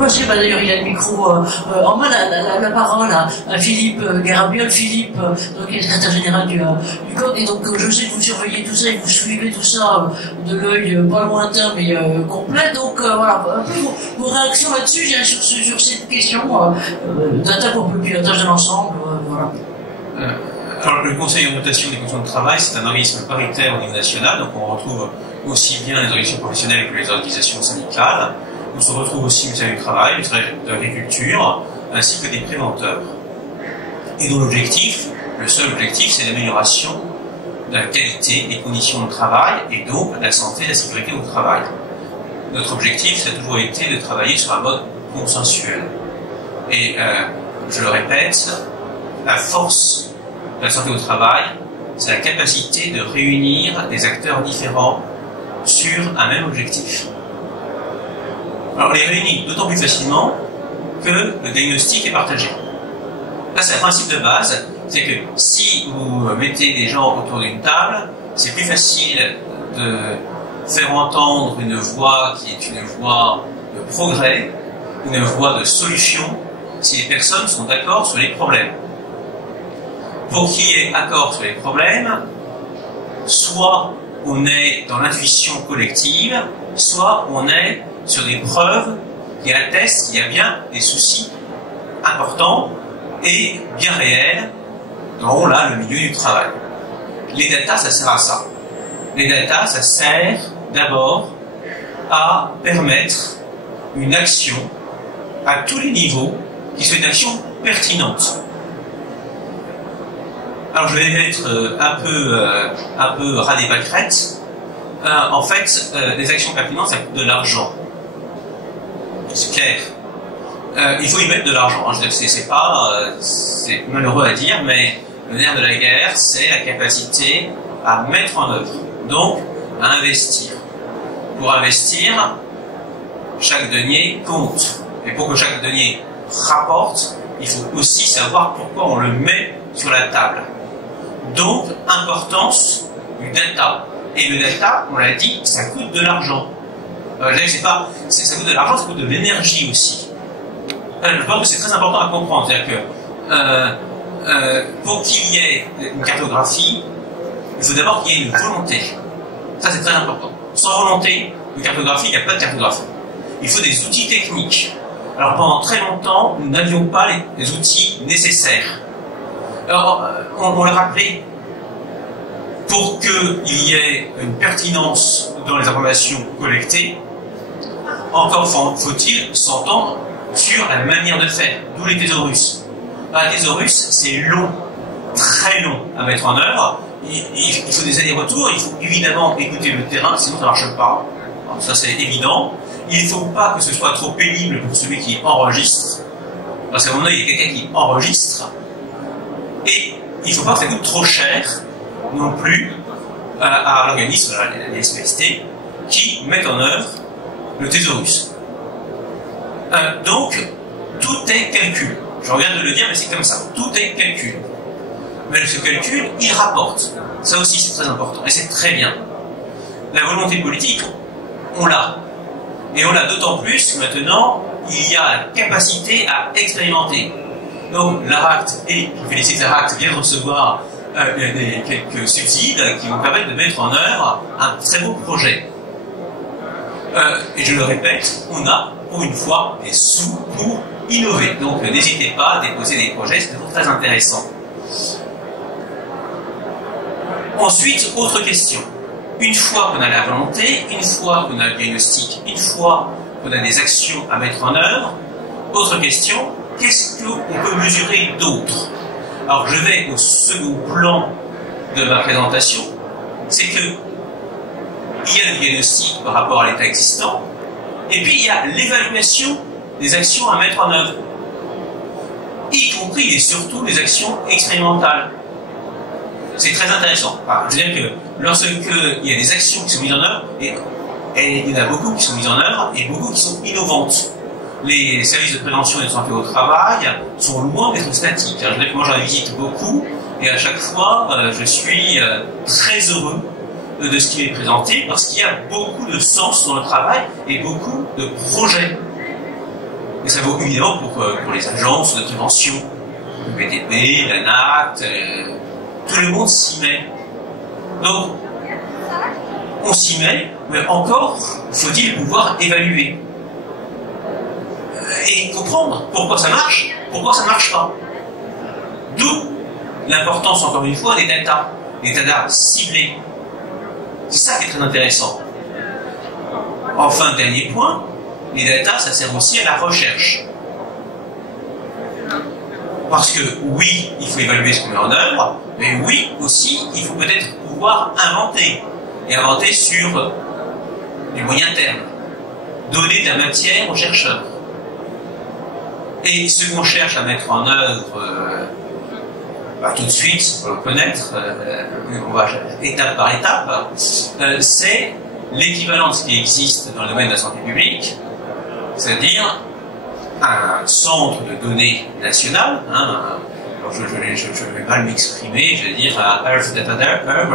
passer, bah, d'ailleurs il a le micro en main, la parole à Philippe Guérabiol. Philippe, donc, qui est secrétaire général du COG, et donc je sais que vous surveillez tout ça et vous suivez tout ça de l'œil pas lointain mais complet, donc voilà, un peu vos réactions là-dessus, sur cette question d'attaque pour le pilotage de l'ensemble, voilà. Alors, le Conseil d'orientation des conditions de travail, c'est un organisme paritaire au niveau national, donc on retrouve aussi bien les organisations professionnelles que les organisations syndicales. On se retrouve aussi le ministère du Travail, le ministère de l'Agriculture, ainsi que des préventeurs. Et dont l'objectif, le seul objectif, c'est l'amélioration de la qualité des conditions de travail et donc de la santé et de la sécurité au travail. Notre objectif, ça a toujours été de travailler sur un mode consensuel. Et je le répète, la force de la santé au travail, c'est la capacité de réunir des acteurs différents sur un même objectif. Alors, les réunir d'autant plus facilement que le diagnostic est partagé. Là, c'est un principe de base, c'est que si vous mettez des gens autour d'une table, c'est plus facile de faire entendre une voix qui est une voix de progrès, une voix de solution, si les personnes sont d'accord sur les problèmes. Pour qu'il y ait accord sur les problèmes, soit on est dans l'intuition collective, soit on est sur des preuves qui attestent qu'il y a bien des soucis importants et bien réels dans là, le milieu du travail. Les datas, ça sert à ça. Les datas, ça sert d'abord à permettre une action à tous les niveaux qui soit une action pertinente. Alors je vais être un peu ras des pâquerettes. En fait, les actions pertinentes, ça coûte de l'argent. C'est clair. Il faut y mettre de l'argent. C'est malheureux à dire, mais le nerf de la guerre, c'est la capacité à mettre en œuvre, donc à investir. Pour investir, chaque denier compte. Et pour que chaque denier rapporte, il faut aussi savoir pourquoi on le met sur la table. Donc, importance du data. Et le data, on l'a dit, ça coûte de l'argent. Ça coûte de l'argent, ça coûte de l'énergie aussi. Je pense que c'est très important à comprendre. C'est-à-dire que pour qu'il y ait une cartographie, il faut d'abord qu'il y ait une volonté. Ça, c'est très important. Sans volonté de cartographie, il n'y a pas de cartographie. Il faut des outils techniques. Alors, pendant très longtemps, nous n'avions pas les outils nécessaires. Alors, on l'a rappelé, pour qu'il y ait une pertinence dans les informations collectées, encore faut-il s'entendre sur la manière de faire, d'où les thésaurus. Un thésaurus, c'est long, très long à mettre en œuvre. Il faut des allers-retours, il faut évidemment écouter le terrain, sinon ça ne marche pas. Alors, ça, c'est évident. Il ne faut pas que ce soit trop pénible pour celui qui enregistre, parce qu'à un moment donné, il y a quelqu'un qui enregistre. Et il ne faut pas que ça coûte trop cher non plus à l'organisme, les SPST, qui mettent en œuvre le thésaurus. Donc, tout est calcul. Je reviens de le dire, mais c'est comme ça. Tout est calcul. Mais ce calcul, il rapporte. Ça aussi, c'est très important. Et c'est très bien. La volonté politique, on l'a. Et on l'a d'autant plus que maintenant, il y a la capacité à expérimenter. Donc, l'ARACT, et je félicite l'ARACT, vient de recevoir quelques subsides qui vont permettre de mettre en œuvre un très beau projet. Et je le répète, on a, pour une fois, des sous pour innover. Donc, n'hésitez pas à déposer des projets, c'est toujours très intéressant. Ensuite, autre question. Une fois qu'on a la volonté, une fois qu'on a le diagnostic, une fois qu'on a des actions à mettre en œuvre, autre question, qu'est-ce qu'on peut mesurer d'autre? Alors je vais au second plan de ma présentation, c'est que il y a le diagnostic par rapport à l'état existant, et puis il y a l'évaluation des actions à mettre en œuvre, y compris et surtout les actions expérimentales. C'est très intéressant. Enfin, je veux dire que lorsqu'il y a des actions qui sont mises en œuvre, et il y en a beaucoup qui sont mises en œuvre, et beaucoup qui sont innovantes. Les services de prévention et de santé au travail sont loin d'être statiques. Je veux dire que moi j'en visite beaucoup, et à chaque fois, je suis très heureux de ce qui est présenté, parce qu'il y a beaucoup de sens dans le travail, et beaucoup de projets. Et ça vaut évidemment pour les agences de prévention, le BTP, l'ANACT, tout le monde s'y met. Donc, on s'y met, mais encore faut-il pouvoir évaluer et comprendre pourquoi ça marche, pourquoi ça ne marche pas. D'où l'importance, encore une fois, des data ciblés. C'est ça qui est très intéressant. Enfin, dernier point, les data, ça sert aussi à la recherche. Parce que oui, il faut évaluer ce qu'on met en œuvre, mais oui, aussi, il faut peut-être pouvoir inventer. Et inventer sur du moyen terme. Donner de la matière aux chercheurs. Et ce qu'on cherche à mettre en œuvre tout de suite, pour le connaître, on va étape par étape, c'est l'équivalent de ce qui existe dans le domaine de la santé publique, c'est-à-dire un centre de données national, alors je vais mal m'exprimer, je vais dire Earth Data Hub,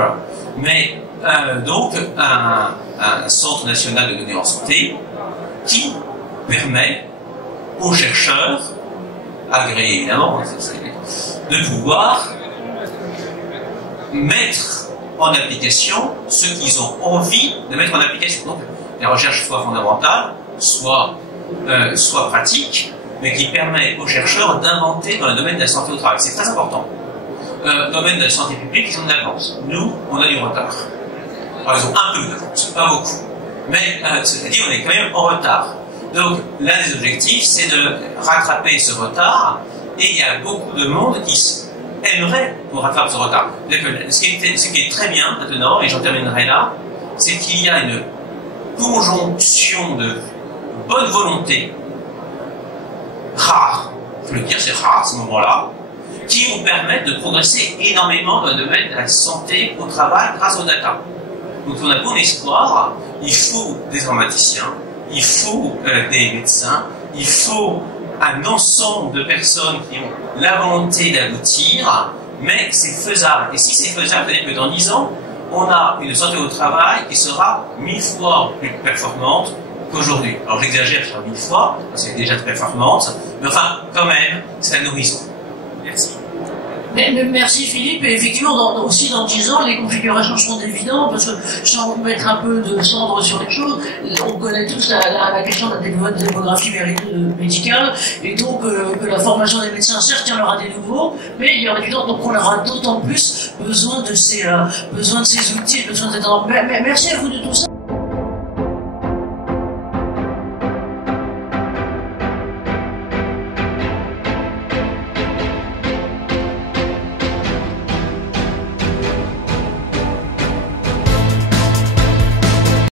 mais donc un centre national de données en santé qui permet aux chercheurs, agréés évidemment, de pouvoir mettre en application ce qu'ils ont envie de mettre en application. Donc, la recherche soit fondamentale, soit pratique, mais qui permet aux chercheurs d'inventer dans le domaine de la santé au travail. C'est très important. Dans le domaine de la santé publique, ils ont de l'avance. Nous, on a du retard. Alors, ils ont un peu d'avance, pas beaucoup. Mais, c'est-à-dire, on est quand même en retard. Donc, l'un des objectifs, c'est de rattraper ce retard, et il y a beaucoup de monde qui aimerait qu'on rattrape ce retard. Ce qui est très bien maintenant, et j'en terminerai là, c'est qu'il y a une conjonction de bonne volonté, rare, il faut le dire, c'est rare à ce moment-là, qui nous permettent de progresser énormément dans le domaine de la santé au travail grâce aux data. Donc on a bon espoir, il faut des informaticiens, il faut des médecins, il faut un ensemble de personnes qui ont la volonté d'aboutir, mais c'est faisable. Et si c'est faisable, c'est-à-dire que dans 10 ans, on a une santé au travail qui sera 1000 fois plus performante qu'aujourd'hui. Alors j'exagère sur 1000 fois, parce qu'elle est déjà très performante, mais enfin, quand même, c'est un horizon. Merci. Mais merci Philippe, et effectivement aussi dans 10 ans les configurations seront évidentes parce que sans mettre un peu de cendre sur les choses, on connaît tous la question de la démographie médicale et donc que la formation des médecins, certes il y en aura des nouveaux, mais il y aura du temps, donc on aura d'autant plus besoin de ces outils, besoin de cette... Merci à vous de tout ça.